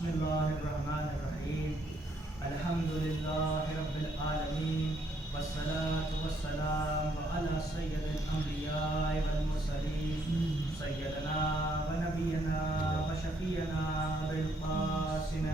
بسم اللہ الرحمن الرحیم الحمد للہ رب العالمین والصلاة والسلام علی سید الانبیاء والمرسلین سیدنا و نبینا و شفیعنا بالقاسم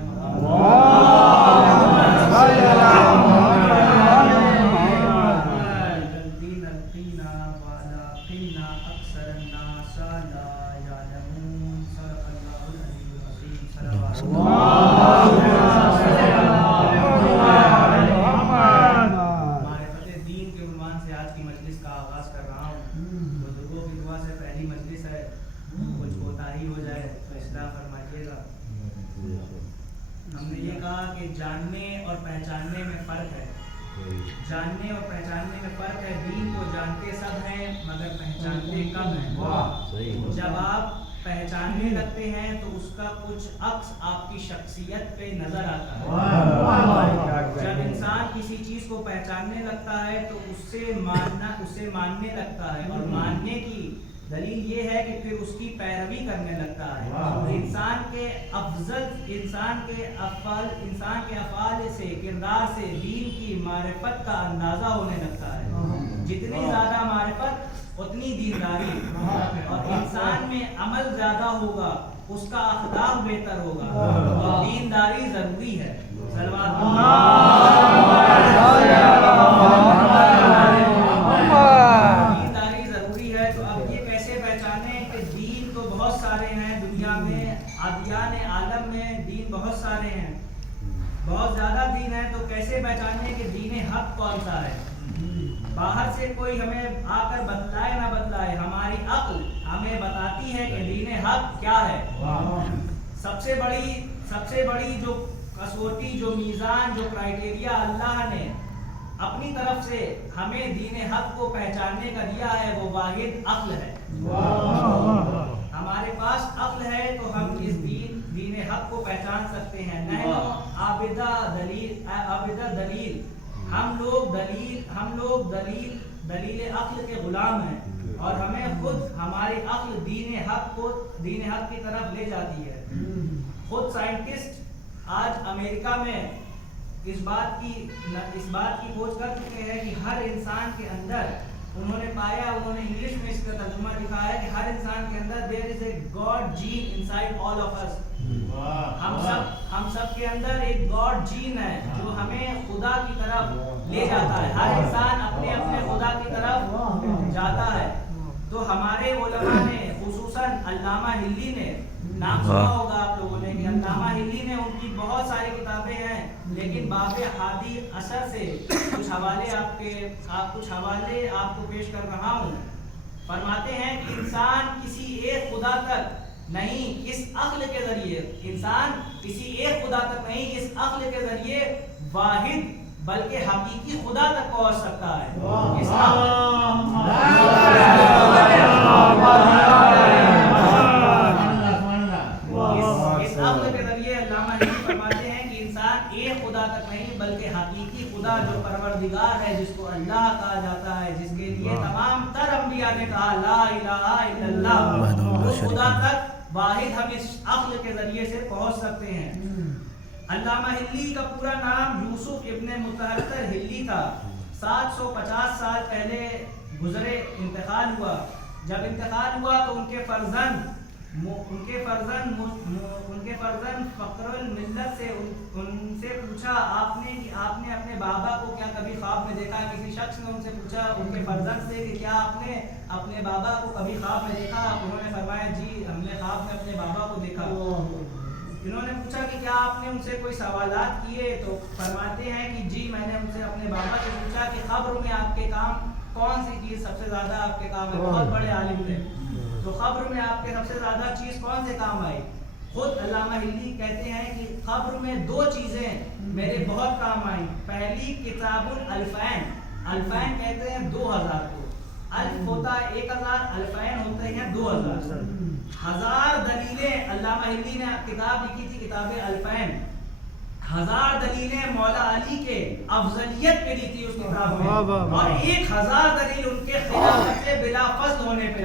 جاننے اور پہچاننے میں فرق ہے. جاننے اور پہچاننے میں فرق ہے. دین کو جانتے سب ہیں مگر پہچانتے کم ہیں. جب آپ پہچاننے لگتے ہیں تو اس کا کچھ عکس آپ کی شخصیت پہ نظر آتا ہے. جب انسان کسی چیز کو پہچاننے لگتا ہے تو اسے ماننے لگتا ہے اور ماننے کی دلیل یہ ہے کہ پھر اس کی پیروی کرنے لگتا ہے. انسان کے افعال سے کردار سے دین کی معرفت کا اندازہ ہونے لگتا ہے. جتنی زیادہ معرفت اتنی دینداری اور انسان میں عمل زیادہ ہوگا اس کا اخلاق بہتر ہوگا اور دینداری ضروری ہے. دینداری ضروری ہے. تو اب یہ کیسے پہچانے کہ دین تو بہت سارے ہیں دنیا میں, ادیان عالم میں دین بہت سارے ہیں, بہت زیادہ دین ہے. تو کیسے پہچانے کہ دین حق کون سا ہے؟ باہر سے کوئی ہمیں آ کر بتلائے نہ بتلائے, ہماری عقل ہمیں بتاتی ہے کہ دین حق کیا ہے. سب سے بڑی جو کسوٹی, جو میزان, جو کرائٹیریا اللہ نے اپنی طرف سے ہمیں دین حق کو پہچاننے کا دیا ہے وہ واحد عقل ہے. ہمارے پاس عقل ہے تو ہم اس دین حق کو پہچان سکتے ہیں. عابدہ دلیل, ہم لوگ دلیل عقل کے غلام ہیں اور ہمیں خود ہماری عقل دین حق کی طرف لے جاتی ہے. خود سائنٹسٹ آج امریکہ میں اس بات کی کھوج کر چکے ہیں کہ ہر انسان کے اندر انہوں نے انگلش میں اس کا ترجمہ لکھا ہے کہ ہر انسان کے اندر there is a God gene inside all of us. ہم سب کے اندر ایک گاڈ جین ہے جو ہمیں خدا کی طرف لے جاتا ہے. ہر انسان اپنے خدا کی طرف جاتا ہے. تو ہمارے علماء نے, خصوصاً علامہ ہلی نے, نام سنا ہوگا آپ لوگوں نے کہ علامہ ہلی نے, ان کی بہت ساری کتابیں ہیں لیکن باب ہادی اثر سے کچھ حوالے آپ کو پیش کر رہا ہوں. فرماتے ہیں کہ انسان کسی ایک خدا تک نہیں اس عقل کے ذریعے, انسان کسی ایک خدا تک نہیں اس عقل کے ذریعے واحد بلکہ حقیقی خدا تک پہنچ سکتا ہے. اس عقل کے ذریعے علامہ ہلی فرماتے ہیں کہ انسان ایک خدا تک نہیں بلکہ حقیقی خدا جو پروردگار ہے, جس کو اللہ کہا جاتا ہے, جس کے لیے تمام تر انبیاء نے کہا لا الہ الا اللہ, اس خدا تک واحد ہم اس عقل کے ذریعے سے پہنچ سکتے ہیں. علامہ ہلی کا پورا نام یوسف ابن مطہر ہلی تھا. 750 سال پہلے گزرے, انتقال ہوا. جب انتقال ہوا تو ان کے فرزند فقر الملت سے ان سے پوچھا آپ نے اپنے بابا کو کیا کبھی خواب میں دیکھا؟ کسی شخص نے ان سے پوچھا, ان کے فرزند سے, کہ کیا آپ نے اپنے بابا کو کبھی خواب میں دیکھا؟ انہوں نے فرمایا جی ہم نے خواب میں اپنے بابا کو دیکھا. انہوں نے پوچھا کہ کیا آپ نے ان سے کوئی سوالات کیے؟ تو فرماتے ہیں کہ جی میں نے ان سے اپنے بابا سے پوچھا کہ قبر میں آپ کے کام کون سی چیز سب سے زیادہ آپ کے کام ہے؟ بہت بڑے عالم تھے, تو قبر میں آپ کے سب سے زیادہ چیز کون سے کام آئی؟ خود علامہ ہلی کہتے ہیں کہ قبر میں 2 چیزیں میرے بہت کام آئیں. پہلی کتاب الالفین, الفین کہتے ہیں 2000 کو, الف ہوتا ہے 1000, الفین ہوتے ہیں 2000. 1000 دلیلیں علامہ ہلی نے کتاب لکھی تھی, کتاب الفین. 1000 دلیلیں مولا علی کے افضلیت کے لیے تھی اس کتاب میں, اور 1000 دلیل ان کے خلافت سے بلا فصل ہونے پہ.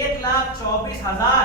1,24,000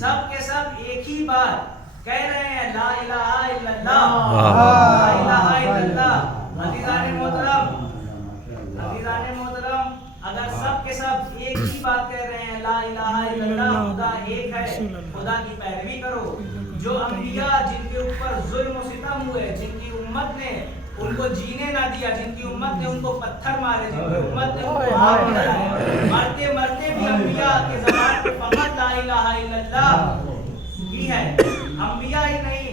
سب کے سب ایک ہی بات کہہ رہے ہیں، لا الہ الا اللہ، لا الہ الا اللہ۔ عزیزان محترم، اگر سب کے سب ایک ہی بات کہہ رہے ہیں، لا الہ الا اللہ، خدا ایک ہے، خدا کی پیروی کرو۔ جو انبیاء جن کے اوپر ظلم و ستم ہوئے، جن کی امت نے ان کو جینے نہ دیا، جن کی امت نے ان کو پتھر مارے، جن کی امت نے ان کو آگ لگایا، مرتے مرتے بھی انبیاء کے زبان پہ فقط لا الہ الا اللہ ہی ہے۔ انبیاء ہی نہیں،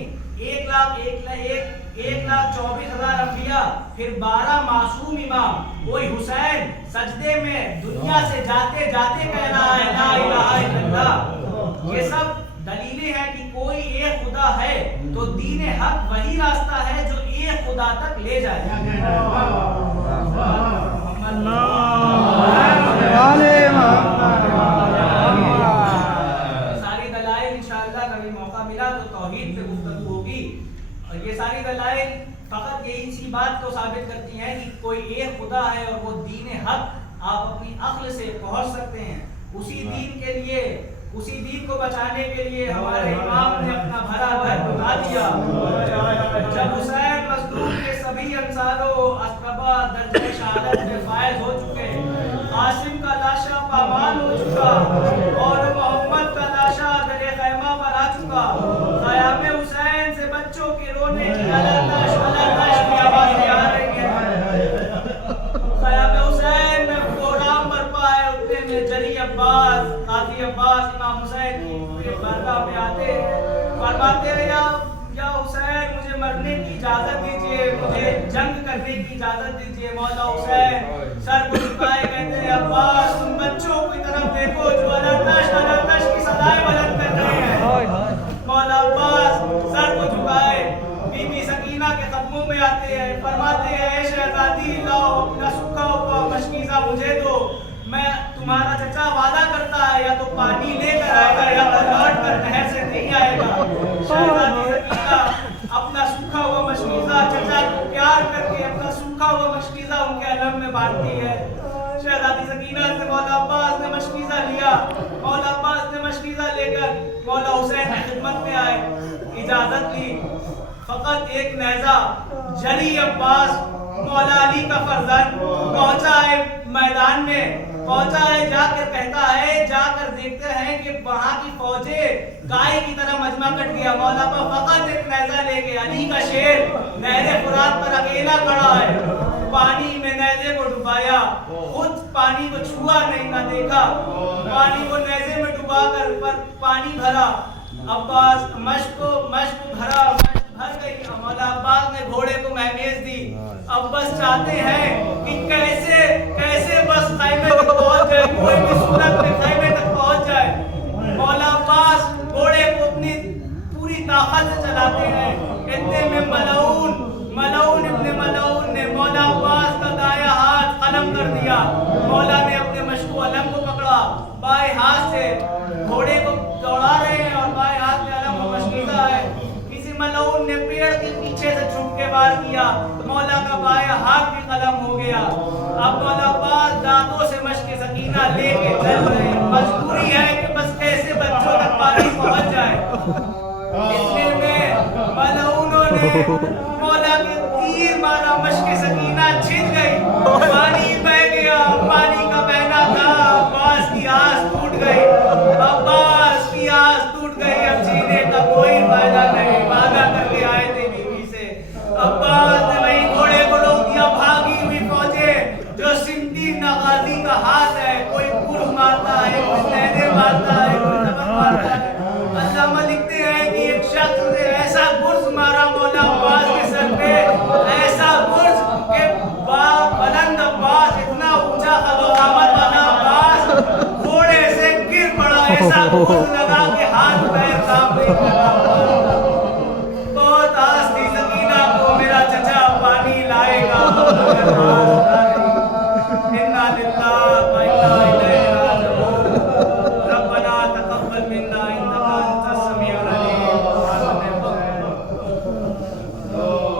1,24,000 انبیاء، پھر 12 معصوم امام، کوئی حسین سجدے میں دنیا سے جاتے جاتے کہہ رہا ہے لا الہ الا اللہ۔ یہ سب دلیلیں ہیں کہ کوئی ایک خدا ہے، تو دین حق وہی راستہ ہے جو ایک خدا تک لے جائے۔ ساری دلائل انشاءاللہ کبھی موقع ملا تو توحید پہ گفتگو ہوگی، اور یہ ساری دلائل فقط یہی سی بات کو ثابت کرتی ہیں کہ کوئی ایک خدا ہے، اور وہ دین حق آپ اپنی عقل سے پہنچ سکتے ہیں۔ اسی دین کو بچانے کے لیے ہمارے امام نے اپنا بھرا گھر بتا دیا۔ جب حسین مظلوم کے سبھی انصاروں اسبابہ درجہ شہادت میں فائز ہو چکے، قاسم کا لاشا پامال ہو چکا، اور محمد کا لاشا در خیمہ پر آ چکا، قیام حسین سے بچوں کے رونے کی علادش کی آوازیں آ رہی ہیں۔ قیام حسین میں پروگرام برپا ہے، اتنے میں جری عباس، قاضی عباس امام حسین کی بارگاہ میں آتے ہیں، فرماتے ہیں یا حسین مجھے مرنے کی اجازت دیجئے، مجھے جنگ کرنے کی اجازت دیجئے۔ مولا حسین سر کو جھکائے کہتے ہیں عباس ان بچوں کی طرف دیکھو جو علادش کی صدائیں بلند کر رہے ہیں۔ مولا عباس سر کو جھکائے بی بی سکینہ کے قدموں میں آتے ہیں، فرماتے ہیں اے شہزادی لاؤ اپنا سکھا ہوا مشکیزہ مجھے دو، میں تمہارا چچا وعدہ کرتا ہے یا تو پانی لے کر آئے گا یا تو لوٹ کر نہر سے نہیں آئے گا۔ شہزادی سکینہ اپنا سوکھا ہوا مشکیزہ چچا کو پیار کر کے اپنا سوکھا ہوا مشکیزہ ان کے علم میں بانٹتی ہے۔ شہزادی سکینہ سے مولا عباس نے مشکیزہ لیا، مولا عباس نے مشکیزہ لے کر مولا حسین کی خدمت میں آئے، اجازت لی۔ فقط ایک نیزہ جری عباس مولا علی کا فرزند پہنچا ہے میدان میں، پہنچا ہے، جا کر کہتا ہے، جا کر دیکھتے ہیں کہ وہاں کی فوجیں گائے کی طرح مجمع کٹ گیا۔ مولا پر فقط ایک نیزہ لے کے علی کا شیر نہر فرات پر اکیلا کھڑا ہے، پانی میں نیزے کو ڈبایا، خود پانی کو چھوا نہیں نہ دیکھا، پانی کو نیزے میں ڈبا کر پانی بھرا، عباس مشک بھرا، بھر گئی۔ مولا عباس نے گھوڑے کو مہمیز دی۔ اب بس چاہتے ہیں کہ کیسے بس خیمے تک پہنچ جائے، کوئی بھی صورت میں خیمے تک پہنچ جائے۔ مولا عباس گھوڑے کو اپنی پوری طاقت سے چلاتے ہیں، اتنے میں ملعون ابن ملعون نے مولا عباس کا دایاں ہاتھ قلم کر دیا۔ مولا نے اپنے مشکو علم کو پکڑا، بائیں ہاتھ سے گھوڑے کو دوڑا رہے ہیں اور بائیں ہاتھ میں علم و مشکیزہ ہے۔ ملعون نے پیڑ کے پیچھے سے چھپ کے وار کیا، مولا کا بایاں ہاتھ بھی قلم ہو گیا۔ اب مولا عباس دانتوں سے مشک سکینہ لے کے چل رہے ہیں، مجبوری ہے کہ بس کیسے بچوں تک پانی پہنچ جائے۔ اتنے میں ملعونوں نے مولا کے تیر مارا، مشک سکینہ چھن گئی، پانی بہ گیا، پانی کا بہنا تھا، عباس کی آس ٹوٹ گئی، عباس کی آس ٹوٹ گئی، اب جینے کا کوئی فائدہ نہیں۔ وعدہ کر کے آئے تھے بیوی سے، عباس نے وہی گھوڑے کو روک دیا۔ بھاگی ہوئی فوجیں جو سمٹی نغازی کا ہاتھ ہے، کوئی گرز مارتا ہے، کوئی نیزے مارتا ہے، کوئی نبر مارتا ہے۔ علامہ لکھتے ہیں کہ ایک شخص نے ایسا گرز مارا مولا عباس کے سر پہ،